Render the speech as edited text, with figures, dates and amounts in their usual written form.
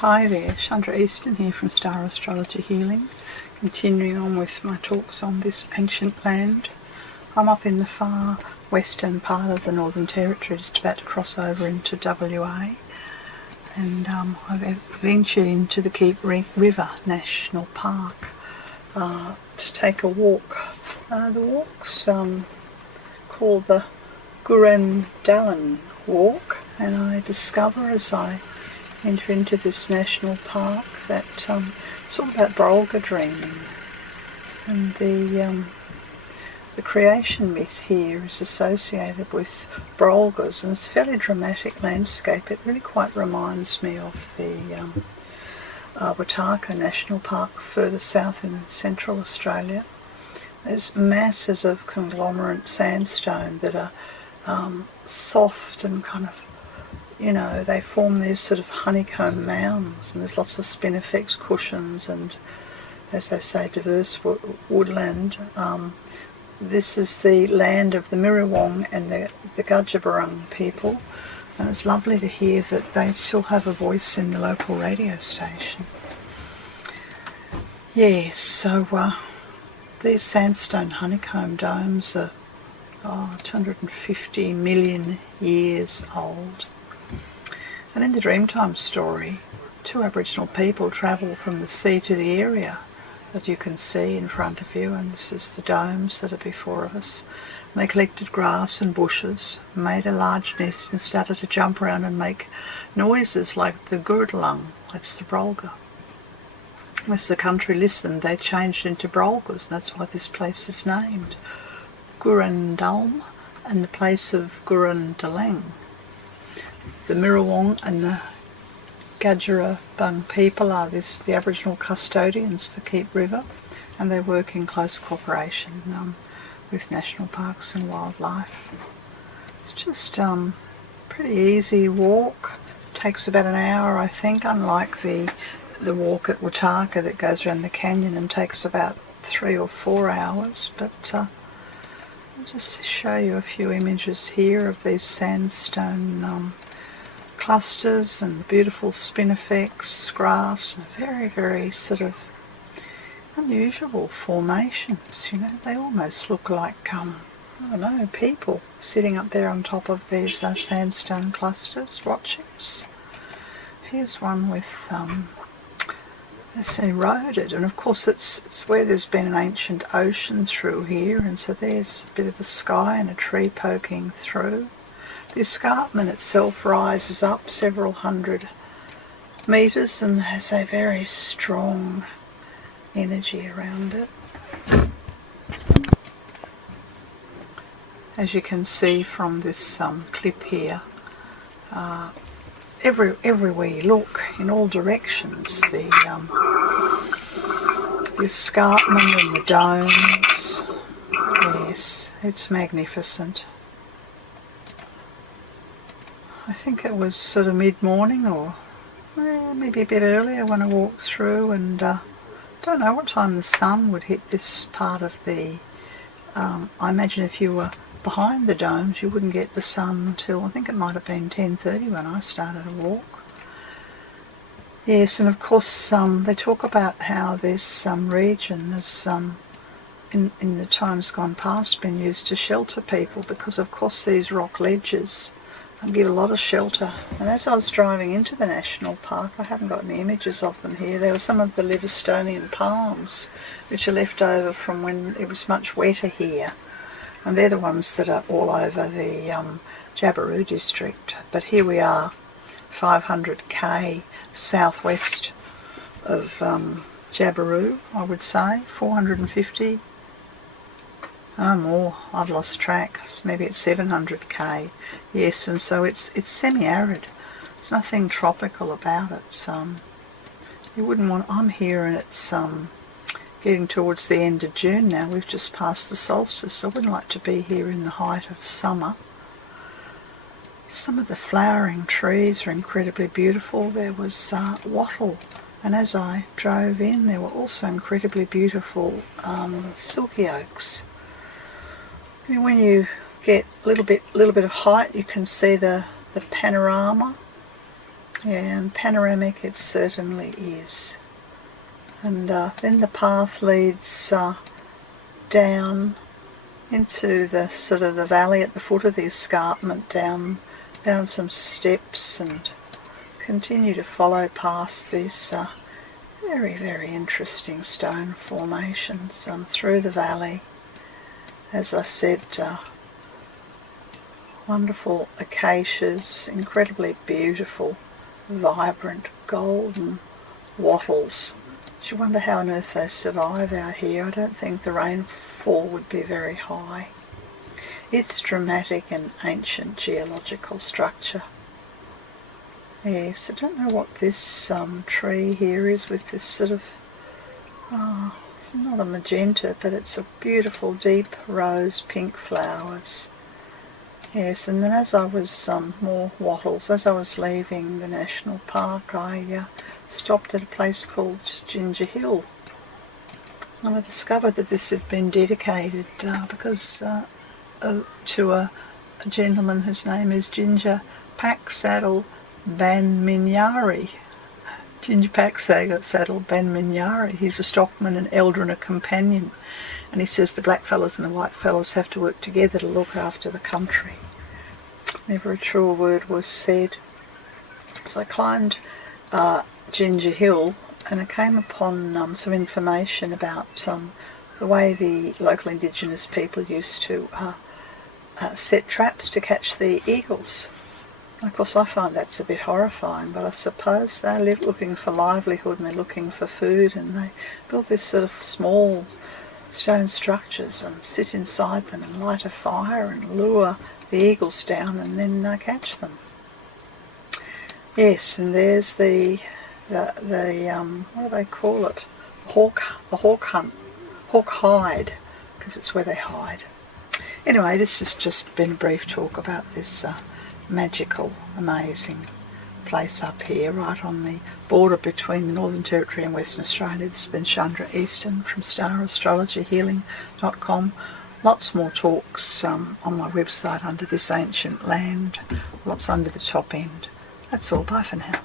Hi there, Chandra Easton here from Star Astrology Healing, continuing on with my talks on this ancient land. I'm up in the far western part of the Northern Territory, just about to cross over into WA, and I've ventured into the Keep River National Park to take a walk. The walk's called the Gurundalan Walk, and I discover as I enter into this national park that it's all about Brolga dreaming, and the creation myth here is associated with Brolgas, and it's a fairly dramatic landscape. It really quite reminds me of the Wataka National Park further south in central Australia. There's masses of conglomerate sandstone that are soft and kind of, you know, they form these sort of honeycomb mounds, and there's lots of spinifex cushions and, as they say, diverse woodland. This is the land of the Mirrawong and the Gudgeburung people, and it's lovely to hear that they still have a voice in the local radio station. Yes, so these sandstone honeycomb domes are 250 million years old. And in the Dreamtime story, two Aboriginal people travel from the sea to the area that you can see in front of you, and this is the domes that are before us. And they collected grass and bushes, made a large nest, and started to jump around and make noises like the gurtlung, that's the Brolga. As the country listened, they changed into Brolgas, and that's why this place is named Gurundalm, and the place of Gurundalang. The Mirrawong and the Gudgeburung people are the Aboriginal custodians for Keep River, and they work in close cooperation with national parks and wildlife. It's just pretty easy walk. It takes about an hour, I think, unlike the walk at Wataka that goes around the canyon and takes about 3 or 4 hours. But I'll just show you a few images here of these sandstone clusters and the beautiful spinifex grass, and very, very sort of unusual formations. You know, they almost look like I don't know, people sitting up there on top of these sandstone clusters watching us. Here's one with it's eroded, and of course it's where there's been an ancient ocean through here, and so there's a bit of the sky and a tree poking through. The escarpment itself rises up several hundred metres and has a very strong energy around it. As you can see from this clip here, everywhere you look, in all directions, the escarpment and the domes, yes, it's magnificent. I think it was sort of mid-morning, or maybe a bit earlier when I walked through, and don't know what time the sun would hit this part of the I imagine if you were behind the domes you wouldn't get the sun until, I think it might have been 10:30 when I started to walk. Yes, and of course they talk about how this region has in the times gone past been used to shelter people, because of course these rock ledges give a lot of shelter. And as I was driving into the national park, I haven't got any images of them here, there were some of the Livingstonian palms which are left over from when it was much wetter here, and they're the ones that are all over the Jabiru district. But here we are 500k southwest of Jabiru, I would say, 450. More, I've lost track, maybe it's 700k, yes, and so it's semi-arid. There's nothing tropical about it. You wouldn't want, I'm here and it's getting towards the end of June now, we've just passed the solstice, so I wouldn't like to be here in the height of summer. Some of the flowering trees are incredibly beautiful. There was wattle, and as I drove in there were also incredibly beautiful silky oaks. When you get a little bit of height, you can see the panorama Yeah, and panoramic it certainly is. And then the path leads down into the sort of the valley at the foot of the escarpment, down some steps, and continue to follow past these very, very interesting stone formations through the valley. As I said, wonderful acacias, incredibly beautiful, vibrant, golden wattles. You wonder how on earth they survive out here. I don't think the rainfall would be very high. It's dramatic and ancient geological structure. Yes, I don't know what this tree here is with this sort of, it's not a magenta, but it's a beautiful deep rose pink flowers. Yes, and then as I was, more wattles, as I was leaving the national park, I stopped at a place called Ginger Hill. And I discovered that this had been dedicated because to a gentleman whose name is Ginger Packsaddle Banminyari. Ginger Packsaddle Banminyari. He's a stockman, an elder and a companion. And he says the black fellas and the white fellas have to work together to look after the country. Never a truer word was said. So I climbed Ginger Hill, and I came upon some information about the way the local indigenous people used to set traps to catch the eagles. And of course I find that's a bit horrifying, but I suppose they're looking for livelihood and they're looking for food, and they build this sort of small stone structures and sit inside them and light a fire and lure the eagles down and then catch them. Yes, and there's the what do they call it? Hawk hunt, hawk hide, because it's where they hide. Anyway, this has just been a brief talk about this magical, amazing place up here, right on the border between the Northern Territory and Western Australia. This has been Chandra Easton from StarAstrologyHealing.com. Lots more talks on my website under This Ancient Land, lots under the top end. That's all. Bye for now.